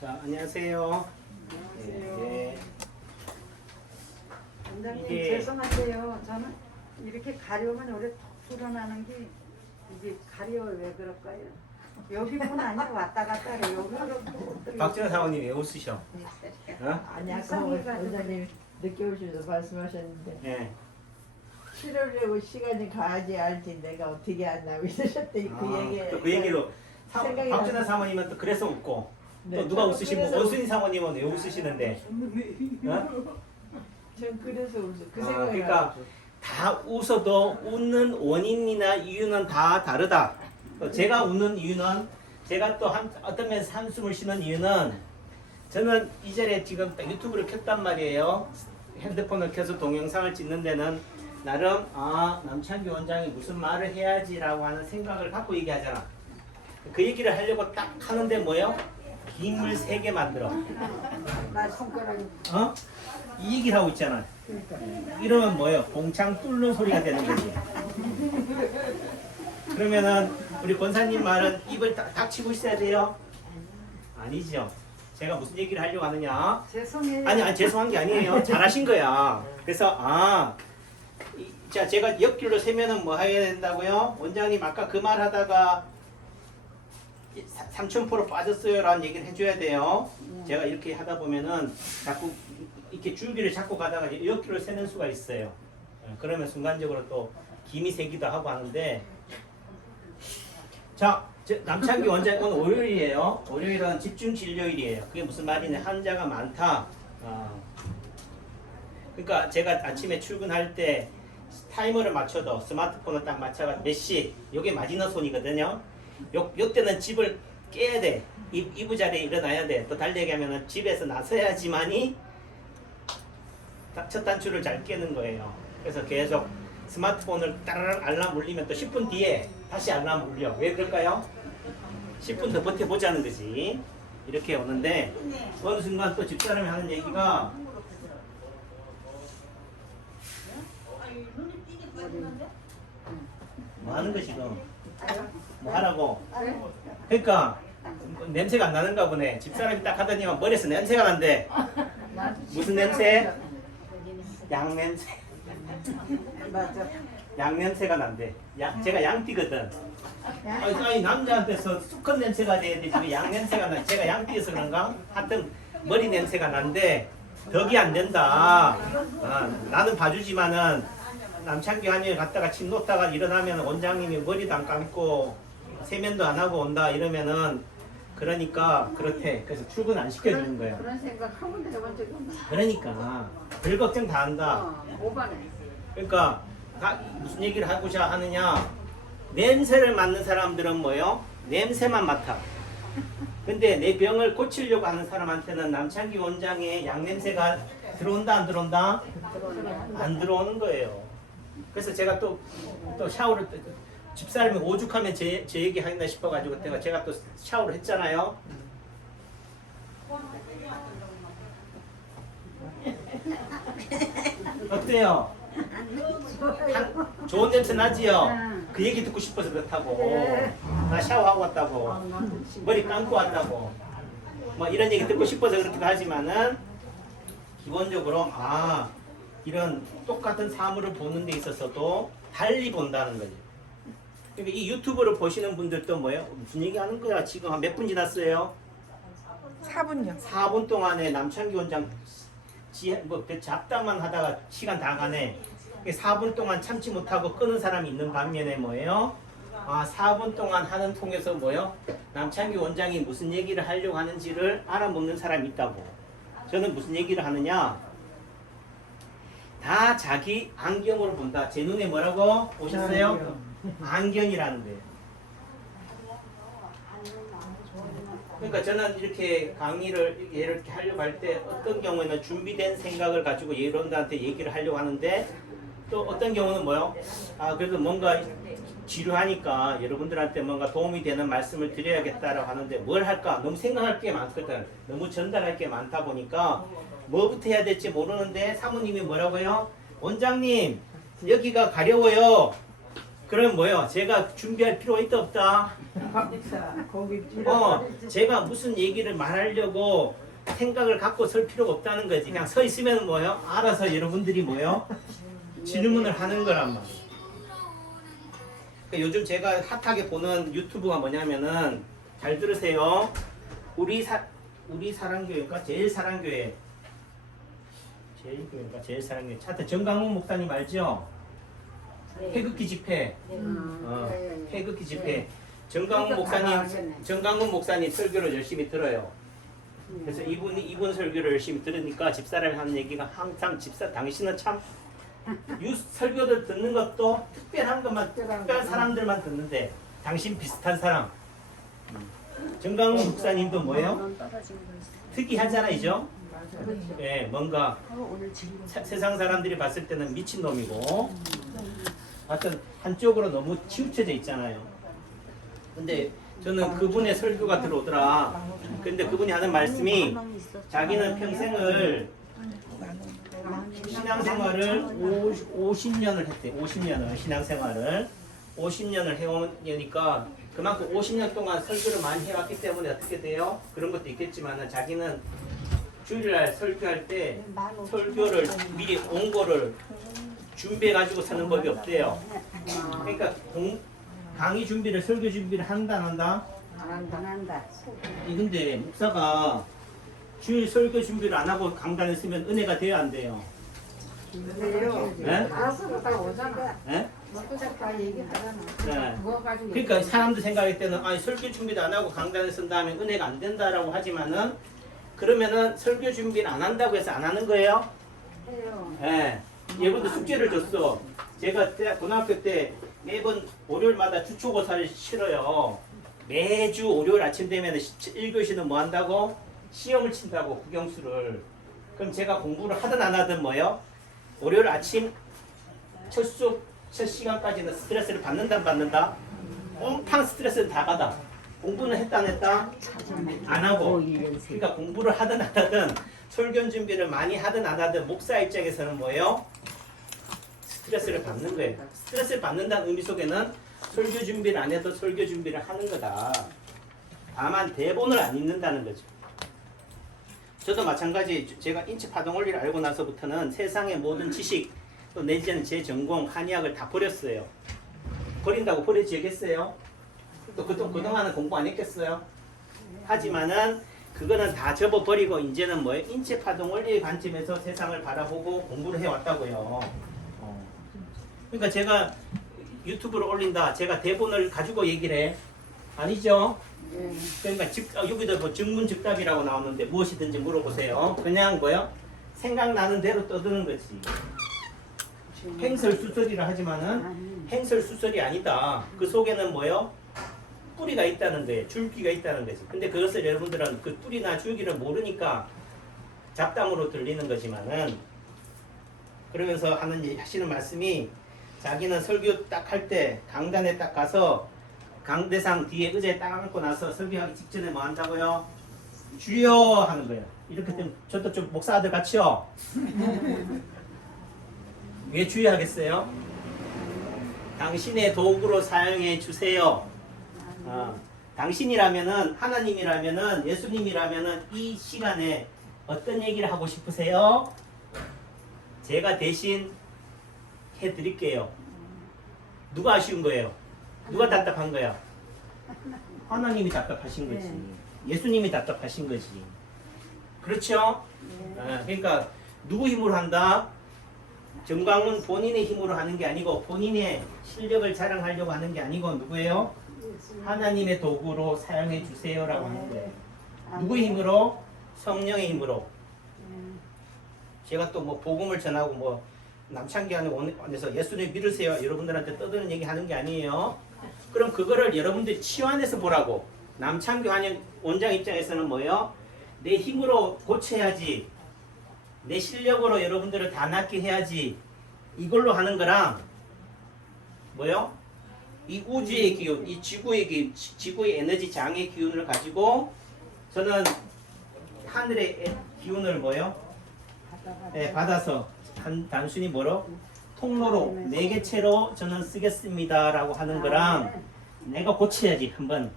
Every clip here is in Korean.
자, 안녕하세요. 예, 원장님 이게- 죄송한데요. 저는 이렇게 가려면 오래 톡 불어나는 게 이게 가려 왜 그럴까요? 여기뿐 아니라 왔다 갔다 해. 여기로 박진아 사모님 왜 웃으셔? 어? 아니 아까 이상해가지고. 원장님 늦게 오셔서 말씀하셨는데 예. 치료려고 시간이 가야지 알지 내가 어떻게 안나 믿으셨더니 그 얘기 또그 얘기로 생각이 박진아 나서. 사모님은 또 그래서 웃고 네, 또 누가 저도 웃으시고 그래서 원순이 사모님은 왜 웃으시는데? 어? 전 그래서 웃어 그 아, 생각이 그러니까 나가지고 다 웃어도 웃는 원인이나 이유는 다 다르다. 또 제가 웃는 이유는 제가 또 어떤 면에서 한숨을 쉬는 이유는 저는 이 자리에 지금 딱 유튜브를 켰단 말이에요. 핸드폰을 켜서 동영상을 찍는 데는 나름 남창규 원장이 무슨 말을 해야지라고 하는 생각을 갖고 얘기하잖아. 그 얘기를 하려고 딱 하는데 뭐예요? 김을 3개 만들어. 나 손가락이 어? 이 얘기를 하고 있잖아. 이러면 뭐예요? 봉창 뚫는 소리가 되는 거지. 그러면은 우리 권사님 말은 입을 닥치고 있어야 돼요? 아니죠. 제가 무슨 얘기를 하려고 하느냐? 죄송해요. 아니 죄송한 게 아니에요. 잘하신 거야. 그래서 자 제가 옆길로 세면은 뭐 해야 된다고요? 원장님 아까 그 말 하다가 3000% 빠졌어요라는 얘기를 해줘야 돼요. 제가 이렇게 하다 보면은 자꾸 이렇게 줄기를 잡고 가다가 옆길로 세는 수가 있어요. 그러면 순간적으로 또 김이 새기도 하고 하는데 자 남창규 원장 오늘 월요일이에요. 월요일은 집중 진료일이에요. 그게 무슨 말이냐? 환자가 많다. 그러니까 제가 아침에 출근할 때 타이머를 맞춰도 스마트폰을 딱 맞춰가 몇 시? 요게 마지노선이거든요. 요때는 집을 깨야 돼. 이부자리에 일어나야 돼. 또 달리 얘기하면 집에서 나서야지만이 첫 단추를 잘 깨는 거예요. 그래서 계속 스마트폰을 따라락 알람 울리면 또 10분 뒤에 다시 알람 울려. 왜 그럴까요? 10분 더 버텨보자는 거지. 이렇게 오는데 어느 순간 또 집사람이 하는 얘기가 뭐 하는 거 지금? 뭐 하라고? 그러니까 냄새가 안 나는가 보네. 집사람이 딱 하더니만 머리에서 냄새가 난대. 무슨 냄새? 양 냄새. 맞아. 양 냄새가 난대. 제가 양띠거든. 아니 남자한테서 수컷 냄새가 돼야 되지 왜 양 냄새가 나? 제가 양띠여서 그런가? 하여튼 머리 냄새가 난데 덕이 안 된다. 나는 봐주지만은 남창기 한일 갔다가 침 놓다가 일어나면 원장님이 머리도 안 감고 세면도 안 하고 온다 이러면은 그러니까 그렇대. 그래서 출근 안 시켜주는 거야. 그런 생각 한 번도 해본 적이 없나? 그러니까 별 걱정 다 한다. 오바네. 그러니까 무슨 얘기를 하고자 하느냐? 냄새를 맡는 사람들은 뭐요? 냄새만 맡아. 근데 내 병을 고치려고 하는 사람한테는 남창기 원장의 양 냄새가 들어온다 안 들어온다? 안 들어오는 거예요. 그래서 제가 또 샤워를 집사람이 오죽하면 제 얘기 하겠나 싶어가지고 제가 또 샤워를 했잖아요. 어때요? 좋은 냄새 나지요? 그 얘기 듣고 싶어서 그렇다고. 나 샤워하고 왔다고. 머리 감고 왔다고. 뭐 이런 얘기 듣고 싶어서 그렇기도 하지만은 기본적으로 이런 똑같은 사물을 보는 데 있어서도 달리 본다는 거죠. 그러니까 이 유튜브를 보시는 분들도 뭐예요? 무슨 얘기 하는 거야? 지금 한 몇 분 지났어요? 4분요 4분 동안에 남창기 원장 잡담만 하다가 시간 다 가네. 4분 동안 참지 못하고 끄는 사람이 있는 반면에 뭐예요? 4분 동안 하는 통해서 뭐예요? 남창기 원장이 무슨 얘기를 하려고 하는지를 알아먹는 사람이 있다고. 저는 무슨 얘기를 하느냐? 다 자기 안경으로 본다. 제 눈에 뭐라고 보셨어요? 안경이라는 거예요. 그러니까 저는 이렇게 강의를 이렇게 하려고 할 때 어떤 경우에는 준비된 생각을 가지고 여러분들한테 얘기를 하려고 하는데 또 어떤 경우는 뭐요? 그래도 뭔가 지루하니까 여러분들한테 뭔가 도움이 되는 말씀을 드려야겠다라고 하는데 뭘 할까? 너무 생각할 게 많거든. 너무 전달할 게 많다 보니까 뭐부터 해야 될지 모르는데 사모님이 뭐라고요? 원장님 여기가 가려워요. 그럼 뭐요? 제가 준비할 필요가 있다 없다? 거기 찔러. 제가 무슨 얘기를 말하려고 생각을 갖고 설 필요가 없다는 거지. 그냥 서 있으면 뭐요? 알아서 여러분들이 뭐요? 질문을 하는 거란 말이에요. 그러니까 요즘 제가 핫하게 보는 유튜브가 뭐냐면은 잘 들으세요. 우리 사랑교회가 제일 사랑교회. 제일 사랑교회. 차트 정강훈 목사님 알죠? 태극기 집회. 태극기 집회. 정강훈 목사님 설교를 열심히 들어요. 그래서 이분 설교를 열심히 들으니까 집사람이 하는 얘기가 항상 당신은 참 설교들 듣는 것도 특별한 사람들만 듣는데 당신 비슷한 사람. 정강훈 목사님도 뭐예요? 특이하잖아요, 예, 뭔가 세상 사람들이 봤을 때는 미친 놈이고, 하여튼 한쪽으로 너무 치우쳐져 있잖아요. 근데 저는 그분의 설교가 들어오더라. 근데 그분이 하는 말씀이 자기는 평생을 신앙생활을 50년을 했대. 50년을 신앙생활을 50년을 해오니까 그만큼 50년 동안 설교를 많이 해왔기 때문에 어떻게 돼요? 그런 것도 있겠지만 자기는 주일날 설교할 때 설교를 미리 원고를 준비해 가지고 서는 법이 없대요. 그러니까 강의 준비를 설교 준비를 한다 안 한다? 안 한다. 근데 목사가 주일 설교 준비를 안 하고 강단에 쓰면 은혜가 돼야 안 돼요? 그래요. 네? 알아서 다 오잖아. 네? 먹고 다 얘기하잖아. 네. 그거 가지고. 그러니까 사람들 생각할 때는 설교 준비도 안 하고 강단에 쓴다음에 은혜가 안 된다라고 하지만은 그러면은 설교 준비를 안 한다고 해서 안 하는 거예요? 해요. 예. 예전도 숙제를 줬어. 제가 고등학교 때 매번 월요일마다 주초고사를 치러요. 매주 월요일 아침 되면 1교시는 뭐 한다고? 시험을 친다고, 국영수를. 그럼 제가 공부를 하든 안 하든 뭐요? 월요일 아침 첫 시간까지는 스트레스를 받는다 안 받는다? 엉팡 스트레스를 다 받아. 공부는 했다 안 했다? 안 하고. 그러니까 공부를 하든 안 하든 설교 준비를 많이 하든 안 하든 목사 입장에서는 뭐예요? 스트레스를 받는 거예요. 스트레스를 받는다는 의미 속에는 설교 준비를 안 해도 설교 준비를 하는 거다. 다만 대본을 안 읽는다는 거죠. 저도 마찬가지. 제가 인체 파동 원리를 알고 나서부터는 세상의 모든 지식 또 내지는 제 전공 한의학을 다 버렸어요. 버린다고 버려지겠어요? 또 그동안은 공부 안 했겠어요? 하지만은 그거는 다 접어버리고 이제는 뭐예요? 인체 파동 원리의 관점에서 세상을 바라보고 공부를 해왔다고요. 그러니까 제가 유튜브를 올린다. 제가 대본을 가지고 얘기를 해. 아니죠? 그러니까 여기도 뭐 증문즉답이라고 나오는데 무엇이든지 물어보세요. 그냥 뭐요? 생각나는 대로 떠드는 거지. 행설수설이라 하지만은 행설수설이 아니다. 그 속에는 뭐요? 뿌리가 있다는 거예요. 줄기가 있다는 거지. 근데 그것을 여러분들은 그 뿌리나 줄기를 모르니까 잡담으로 들리는 거지만은, 그러면서 하시는 말씀이 자기는 설교 딱 할 때 강단에 딱 가서 강대상 뒤에 의자에 딱 앉고 나서 설교하기 직전에 뭐 한다고요? 주여 하는 거예요. 이렇게 되면 저도 좀 목사 아들 같이요. 왜 주여 하겠어요? 당신의 도구로 사용해 주세요. 당신이라면은, 하나님이라면은, 예수님이라면은 이 시간에 어떤 얘기를 하고 싶으세요? 제가 대신 해드릴게요. 누가 아쉬운 거예요? 누가 답답한 거야? 하나님이 답답하신 거지. 예수님이 답답하신 거지. 그렇죠? 그러니까 누구 힘으로 한다? 정광훈 본인의 힘으로 하는 게 아니고 본인의 실력을 자랑하려고 하는 게 아니고 누구예요? 하나님의 도구로 사용해 주세요라고 하는 거예요. 누구의 힘으로? 성령의 힘으로. 제가 또 뭐 복음을 전하고 뭐 남창기 하는 원에서 예수님 믿으세요. 여러분들한테 떠드는 얘기 하는 게 아니에요. 그럼 그거를 여러분들이 치환해서 보라고. 남창기 원장 입장에서는 뭐예요? 내 힘으로 고쳐야지. 내 실력으로 여러분들을 다 낫게 해야지. 이걸로 하는 거랑 뭐요? 이 우주의 기운, 이 지구의 기운, 지구의 에너지 장의 기운을 가지고 저는 하늘의 기운을 뭐요? 받아서 단순히 뭐로? 통로로 네 개체로 저는 쓰겠습니다라고 하는 거랑 내가 고쳐야지 한번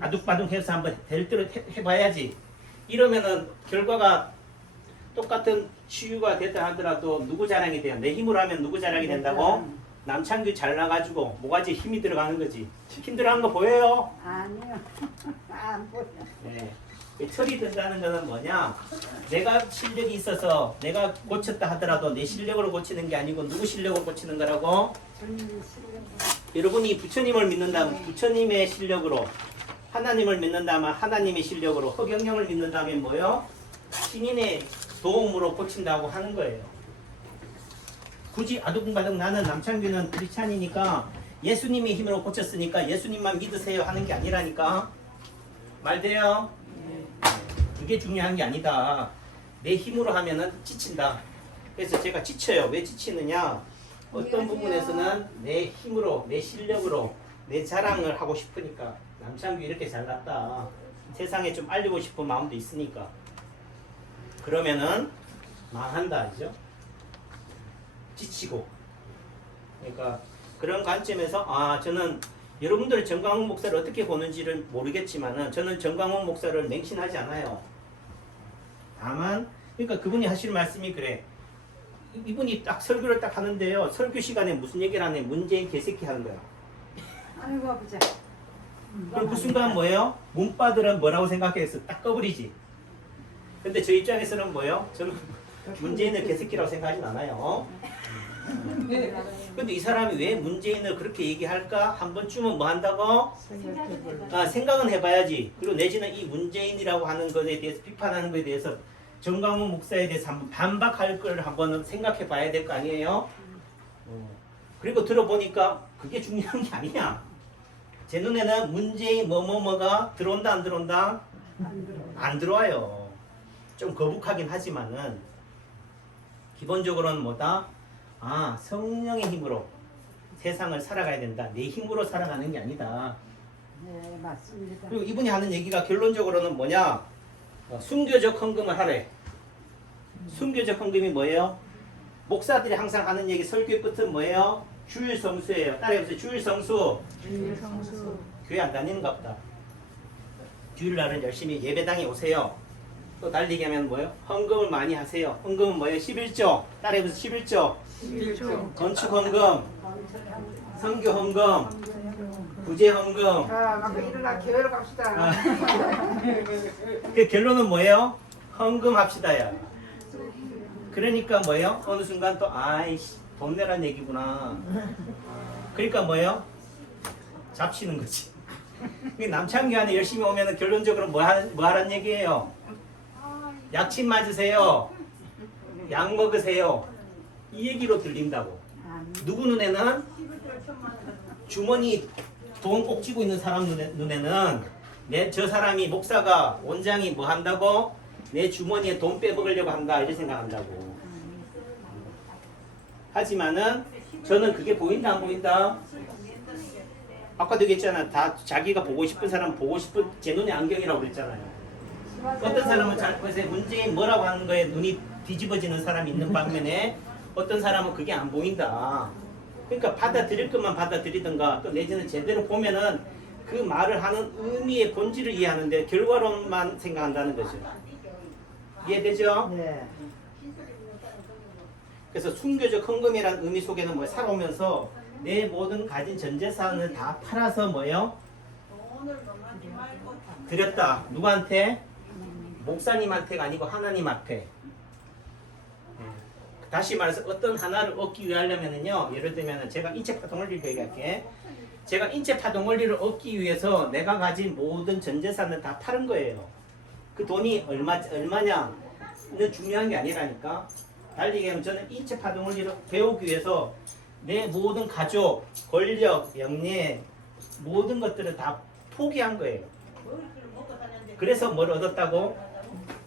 아둑바둑 해서 한번 될 대로 해봐야지. 이러면은 결과가 똑같은 치유가 됐다 하더라도 누구 자랑이 돼요? 내 힘으로 하면 누구 자랑이 된다고? 남창규 잘나가지고 뭐가지 힘이 들어가는 거지. 힘 들어가는 거 보여요? 아니요. 안 보여. 네. 이 철이 든다는 거는 뭐냐? 내가 실력이 있어서 내가 고쳤다 하더라도 내 실력으로 고치는 게 아니고 누구 실력으로 고치는 거라고? 주님 실력. 여러분이 부처님을 믿는다면 부처님의 실력으로, 하나님을 믿는다면 하나님의 실력으로, 허경영을 믿는다면 뭐요? 신인의 도움으로 고친다고 하는 거예요. 굳이 아둥바둥 나는 남창규는 크리스찬이니까 예수님의 힘으로 고쳤으니까 예수님만 믿으세요 하는 게 아니라니까. 말 돼요? 그게 중요한 게 아니다. 내 힘으로 하면은 지친다. 그래서 제가 지쳐요. 왜 지치느냐? 어떤 부분에서는 내 힘으로, 내 실력으로 내 자랑을 하고 싶으니까. 남창규 이렇게 잘났다. 세상에 좀 알리고 싶은 마음도 있으니까. 그러면은 망한다, 그죠? 지치고. 그러니까 그런 관점에서 저는 여러분들 정광훈 목사를 어떻게 보는지를 모르겠지만은 저는 정광훈 목사를 맹신하지 않아요. 다만 그러니까 그분이 하시는 말씀이 그래. 이분이 딱 설교를 딱 하는데요. 설교 시간에 무슨 얘기를 하네? 문재인 개새끼 하는 거야. 아이고 아버지. 그럼 그 순간 뭐예요? 문바들은 뭐라고 생각했어? 딱 꺼버리지. 근데 저 입장에서는 뭐예요? 저는 문재인을 개새끼라고 생각하진 않아요. 근데 이 사람이 왜 문재인을 그렇게 얘기할까? 한 번쯤은 뭐 한다고? 생각은 해봐야지. 그리고 내지는 이 문재인이라고 하는 것에 대해서 비판하는 것에 대해서 정광훈 목사에 대해서 한번 반박할 걸 한번 생각해 봐야 될 거 아니에요? 그리고 들어보니까 그게 중요한 게 아니야. 제 눈에는 문재인 뭐뭐뭐가 들어온다 안 들어온다? 안 들어와요. 좀 거북하긴 하지만은 기본적으로는 뭐다? 성령의 힘으로 세상을 살아가야 된다. 내 힘으로 살아가는 게 아니다. 네 맞습니다. 그리고 이분이 하는 얘기가 결론적으로는 뭐냐? 순교적 헌금을 하래. 순교적 헌금이 뭐예요? 목사들이 항상 하는 얘기 설교 끝은 뭐예요? 주일 성수예요. 따라해보세요. 주일 성수. 주일 성수. 교회 안 다니는가 보다. 주일날은 열심히 예배당에 오세요. 또 달리기 하면 뭐예요? 헌금을 많이 하세요. 헌금은 뭐예요? 11조. 따라해보세요. 11조. 11조. 건축 헌금, 선교 헌금, 부재 헌금. 막 일어나 교회로 갑시다. 그 결론은 뭐예요? 헌금합시다야. 그러니까 뭐예요? 어느 순간 또 아이씨 돈 내란 얘기구나. 그러니까 뭐예요? 잡치는 거지. 남창기 안에 열심히 오면은 결론적으로 뭐 하란 얘기예요? 약침 맞으세요. 약 먹으세요. 이 얘기로 들린다고. 누구 눈에는 주머니 돈 꼭 쥐고 있는 사람 눈에는 저 사람이 목사가 원장이 뭐 한다고? 내 주머니에 돈 빼먹으려고 한다 이렇게 생각한다고. 하지만은 저는 그게 보인다 안 보인다? 아까도 얘기했잖아. 다 자기가 보고 싶은 사람 보고 싶은 제 눈에 안경이라고 그랬잖아요. 어떤 사람은 잘 보세요. 문재인 뭐라고 하는 거에 눈이 뒤집어지는 사람이 있는 반면에 어떤 사람은 그게 안 보인다. 그러니까 받아들일 것만 받아들이든가 또 내지는 제대로 보면은 그 말을 하는 의미의 본질을 이해하는데 결과론만 생각한다는 거죠. 이해되죠? 네. 그래서 순교적 헌금이라는 의미 속에는 뭐 살아오면서 내 모든 가진 전 재산을 다 팔아서 뭐요? 드렸다. 누구한테? 목사님한테가 아니고 하나님 앞에. 다시 말해서 어떤 하나를 얻기 위하려면은요, 예를 들면 제가 인체 파동 원리를 얘기할게. 제가 인체 파동 원리를 얻기 위해서 내가 가진 모든 전 재산을 다 파는 거예요. 그 돈이 얼마냐는 중요한 게 아니라니까. 달리 얘기하면 저는 인체 파동 원리를 배우기 위해서 내 모든 가족, 권력, 영예 모든 것들을 다 포기한 거예요. 그래서 뭘 얻었다고?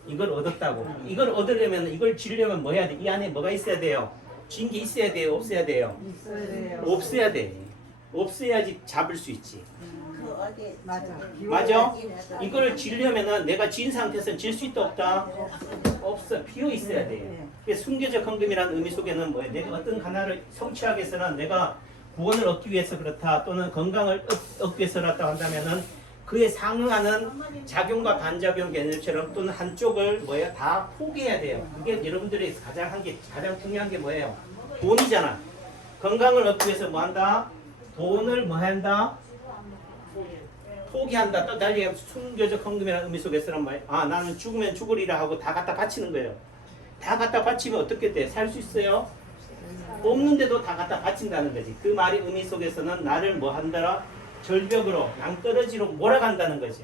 이걸 얻었다고. 이걸 얻으려면 이걸 지려면 뭐 해야 돼? 이 안에 뭐가 있어야 돼요? 쥔 게 있어야 돼요? 없어야 돼요? 있어야 돼요. 없어야 돼. 없어야지 잡을 수 있지. 맞아. 맞아? 이걸 지려면은 내가 진 상태에서 질 수 있다 없다? 없어. 비어 있어야 돼. 그게 순교적 헌금이라는 의미 속에는 뭐야? 내가 어떤 하나를 성취하기 위해서는 내가 구원을 얻기 위해서 그렇다 또는 건강을 얻기 위해서 그렇다 한다면은 그에 상응하는 작용과 반작용 개념처럼 또는 한쪽을 뭐야 다 포기해야 돼요. 그게 여러분들이 가장 중요한 게 뭐예요? 돈이잖아. 건강을 얻기 위해서 뭐 한다? 돈을 뭐 한다? 포기한다. 또 달리 순교적 헌금이라는 의미 속에서는 뭐예요? 아 나는 죽으면 죽으리라 하고 다 갖다 바치는 거예요. 다 갖다 바치면 어떻게 돼? 살 수 있어요? 없는데도 다 갖다 바친다는 거지. 그 말의 의미 속에서는 나를 뭐 한다라? 절벽으로 낭떠러지로 몰아간다는 거죠.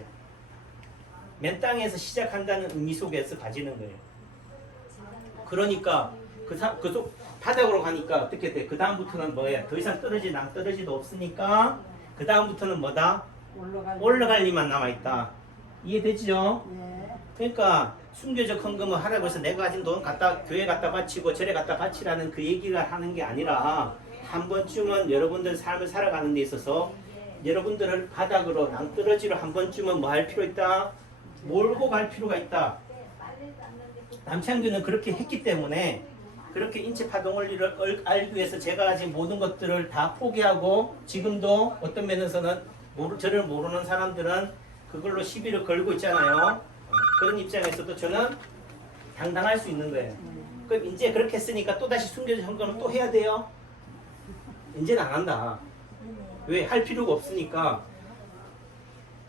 맨 땅에서 시작한다는 의미 속에서 가지는 거예요. 그러니까 그 바닥으로 가니까 어떻게 돼? 그 다음부터는 뭐야? 더 이상 낭떠러지도 없으니까 그 다음부터는 뭐다? 올라갈 일만 남아있다. 이해되죠? 네. 그러니까 순교적 헌금을 하라고 해서 내가 가진 돈 교회 갖다 바치고 절에 갖다 바치라는 그 얘기가 하는 게 아니라 한 번쯤은 여러분들 삶을 살아가는 데 있어서 여러분들을 바닥으로 낭떠러지로 한 번쯤은 뭐 할 필요 있다? 몰고 갈 필요가 있다. 남창규는 그렇게 했기 때문에 그렇게 인체 파동 원리를 알기 위해서 제가 가진 모든 것들을 다 포기하고 지금도 어떤 면에서는 저를 모르는 사람들은 그걸로 시비를 걸고 있잖아요. 그런 입장에서도 저는 당당할 수 있는 거예요. 그럼 이제 그렇게 했으니까 또다시 순교적 헌금을 또 해야 돼요? 이제는 안 한다. 왜? 할 필요가 없으니까.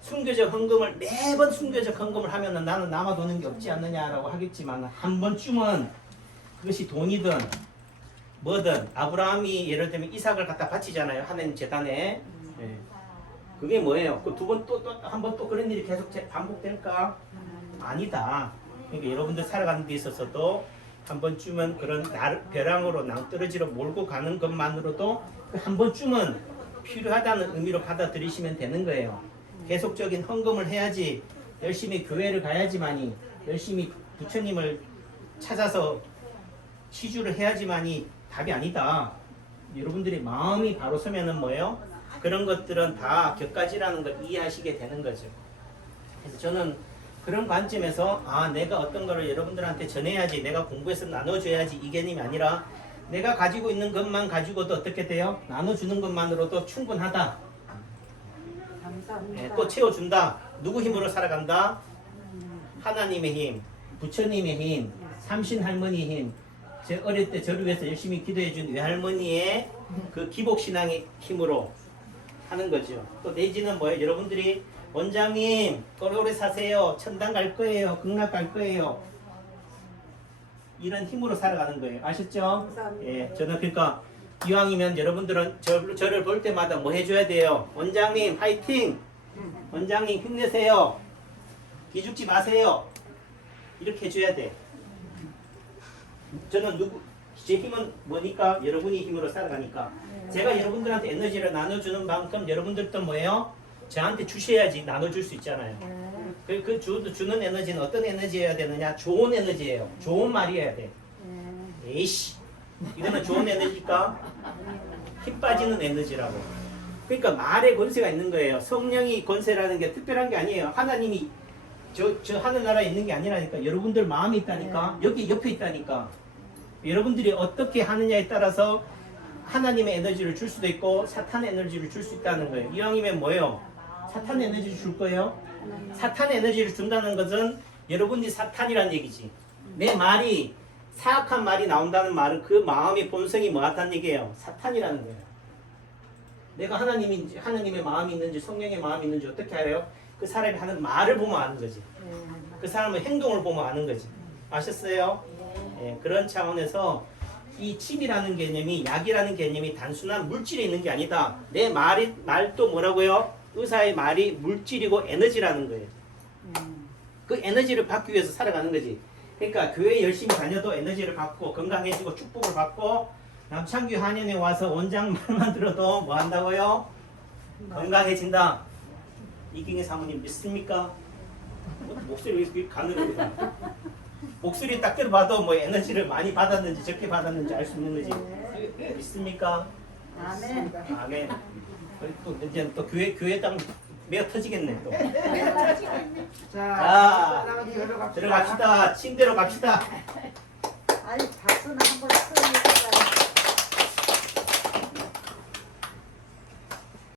순교적 헌금을 매번 순교적 헌금을 하면은 나는 남아도는 게 없지 않느냐라고 하겠지만 한 번쯤은 그것이 돈이든 뭐든 아브라함이 예를 들면 이삭을 갖다 바치잖아요. 하나님 재단에. 예. 그게 뭐예요? 그 두 번 또 한 번 또 그런 일이 계속 반복될까? 아니다. 그러니까 여러분들 살아가는 데 있어서도 한 번쯤은 그런 벼랑으로 낭떠러지로 몰고 가는 것만으로도 한 번쯤은 필요하다는 의미로 받아들이시면 되는 거예요. 계속적인 헌금을 해야지, 열심히 교회를 가야지만이, 열심히 부처님을 찾아서 치주를 해야지만이 답이 아니다. 여러분들이 마음이 바로 서면은 뭐예요? 그런 것들은 다 격가지라는 걸 이해하시게 되는 거죠. 그래서 저는 그런 관점에서 내가 어떤 거를 여러분들한테 전해야지, 내가 공부해서 나눠줘야지 이 개념이 아니라 내가 가지고 있는 것만 가지고도 어떻게 돼요? 나눠주는 것만으로도 충분하다. 감사합니다. 또 채워준다. 누구 힘으로 살아간다? 하나님의 힘, 부처님의 힘, 삼신 할머니의 힘. 제 어릴 때 저를 위해서 열심히 기도해준 외할머니의 그 기복신앙의 힘으로 하는 거죠. 또 내지는 뭐예요? 여러분들이 원장님 오래오래 사세요. 천당 갈 거예요. 극락 갈 거예요. 이런 힘으로 살아가는 거예요. 아셨죠? 감사합니다. 예, 저는 그러니까 이왕이면 여러분들은 저를 볼 때마다 뭐 해줘야 돼요? 원장님 화이팅! 원장님 힘내세요. 기죽지 마세요. 이렇게 해줘야 돼. 저는 제 힘은 뭐니까? 여러분이 힘으로 살아가니까. 제가 여러분들한테 에너지를 나눠주는 만큼 여러분들도 뭐예요? 저한테 주셔야지 나눠줄 수 있잖아요. 그 주는 에너지는 어떤 에너지여야 되느냐? 좋은 에너지예요. 좋은 말이어야 돼. 에이씨, 이거는 좋은 에너지일까? 힘 빠지는 에너지라고. 그러니까 말에 권세가 있는 거예요. 성령이 권세라는 게 특별한 게 아니에요. 하나님이 저 하늘나라에 있는 게 아니라니까. 여러분들 마음이 있다니까. 여기 옆에 있다니까. 여러분들이 어떻게 하느냐에 따라서 하나님의 에너지를 줄 수도 있고 사탄의 에너지를 줄 수 있다는 거예요. 이왕이면 뭐예요? 사탄의 에너지를 줄 거예요? 사탄의 에너지를 준다는 것은 여러분이 사탄이란 얘기지. 내 말이 사악한 말이 나온다는 말은 그 마음의 본성이 뭐하다는 얘기예요? 사탄이라는 거예요. 내가 하나님의 마음이 있는지 성령의 마음이 있는지 어떻게 알아요? 그 사람이 하는 말을 보면 아는 거지. 그 사람의 행동을 보면 아는 거지. 아셨어요? 예, 그런 차원에서 이 침이라는 개념이, 약이라는 개념이 단순한 물질에 있는 게 아니다. 내 말도 뭐라고요? 의사의 말이 물질이고 에너지라는 거예요. 그 에너지를 받기 위해서 살아가는 거지. 그러니까 교회 열심히 다녀도 에너지를 받고 건강해지고 축복을 받고 남창규 한연에 와서 원장 말만 들어도 뭐 한다고요? 건강해진다. 이경희 사모님 믿습니까? 목소리 왜 이렇게 가늘어요? 목소리 딱 들어봐도 뭐 에너지를 많이 받았는지 적게 받았는지 알 수 있는 거지. 믿습니까? 아멘. 아멘. 또 이제 또 교회 땅 매어 터지겠네 또. 자, 자, 들어갑시다. 침대로 갑시다. 아니 박수는 한번